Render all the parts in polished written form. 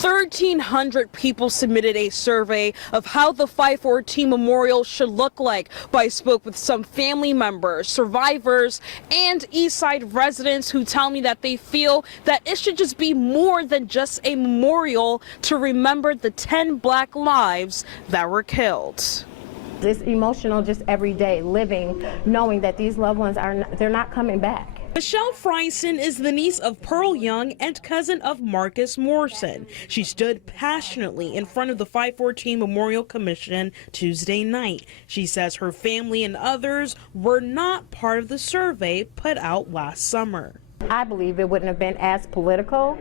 1,300 people submitted a survey of how the 514 Memorial should look like. But I spoke with some family members, survivors, and Eastside residents who tell me that they feel that it should just be more than just a memorial to remember the 10 black lives that were killed. It's emotional just every day living, knowing that these loved ones they're not coming back. Michelle Frieson is the niece of Pearl Young and cousin of Marcus Morrison. She stood passionately in front of the 514 Memorial Commission Tuesday night. She says her family and others were not part of the survey put out last summer. I believe it wouldn't have been as political.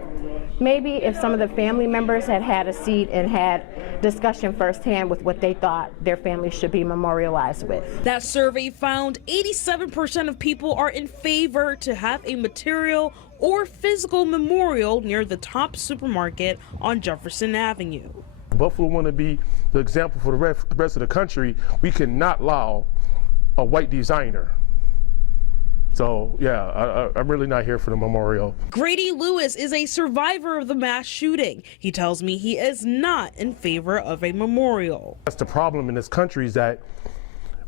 Maybe if some of the family members had had a seat and had discussion firsthand with what they thought their family should be memorialized with. That survey found 87% of people are in favor to have a material or physical memorial near the top supermarket on Jefferson Avenue. Buffalo want to be the example for the rest of the country. We cannot allow a white designer. So, yeah, I'm really not here for the memorial. Grady Lewis is a survivor of the mass shooting. He tells me he is not in favor of a memorial. That's the problem in this country, is that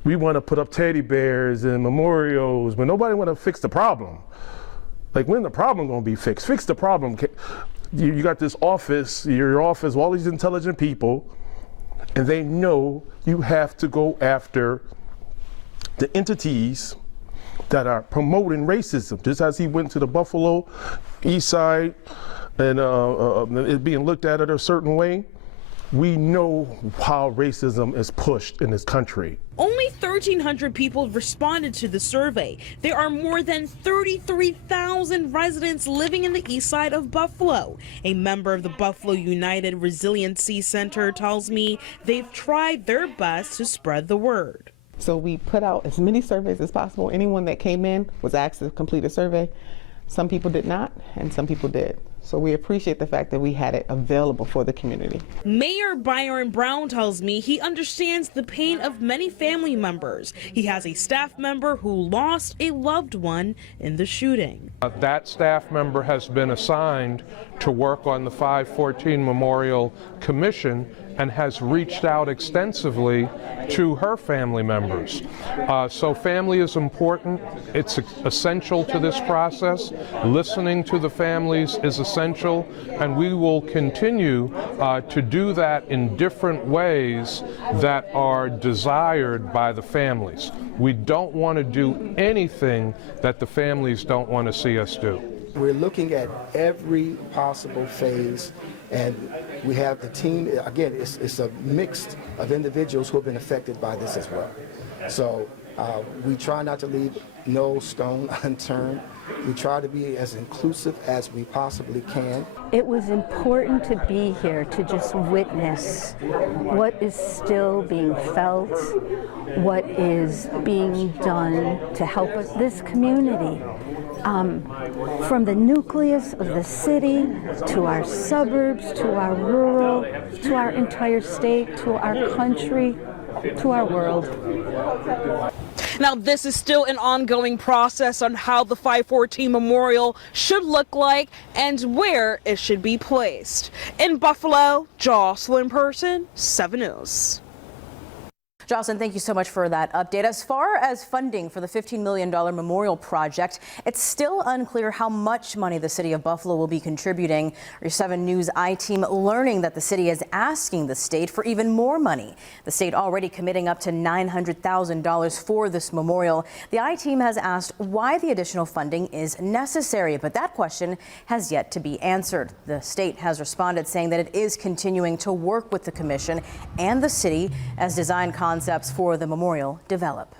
we want to put up teddy bears and memorials, but nobody want to fix the problem. Like, when the problem going to be fixed? Fix the problem. You got this office, your office, all these intelligent people, and they know you have to go after the entities that are promoting racism, just as he went to the Buffalo East Side and it being looked at it a certain way. We know how racism is pushed in this country. Only 1,300 people responded to the survey. There are more than 33,000 residents living in the east side of Buffalo. A member of the Buffalo United Resiliency Center tells me they've tried their best to spread the word. So we put out as many surveys as possible. Anyone that came in was asked to complete a survey. Some people did not, and some people did. So we appreciate the fact that we had it available for the community. Mayor Byron Brown tells me he understands the pain of many family members. He has a staff member who lost a loved one in the shooting. That staff member has been assigned to work on the 514 Memorial Commission and has reached out extensively to her family members. So family is important. It's essential to this process. Listening to the families is essential, and we will continue to do that in different ways that are desired by the families. We don't want to do anything that the families don't want to see us do. We're looking at every possible phase, and we have the team. Again, it's a mix of individuals who have been affected by this as well. So we try not to leave no stone unturned. We try to be as inclusive as we possibly can. It was important to be here to just witness what is still being felt, what is being done to help us, this community. From the nucleus of the city to our suburbs, to our rural, to our entire state, to our country, to our world. Now, this is still an ongoing process on how the 514 Memorial should look like and where it should be placed. In Buffalo, Jocelyn Person, 7 News. Jocelyn, thank you so much for that update. As far as funding for the $15 million memorial project, it's still unclear how much money the city of Buffalo will be contributing. Our 7 News I-team learning that the city is asking the state for even more money. The state already committing up to $900,000 for this memorial. The I-team has asked why the additional funding is necessary, but that question has yet to be answered. The state has responded saying that it is continuing to work with the commission and the city as design concepts for the memorial develop.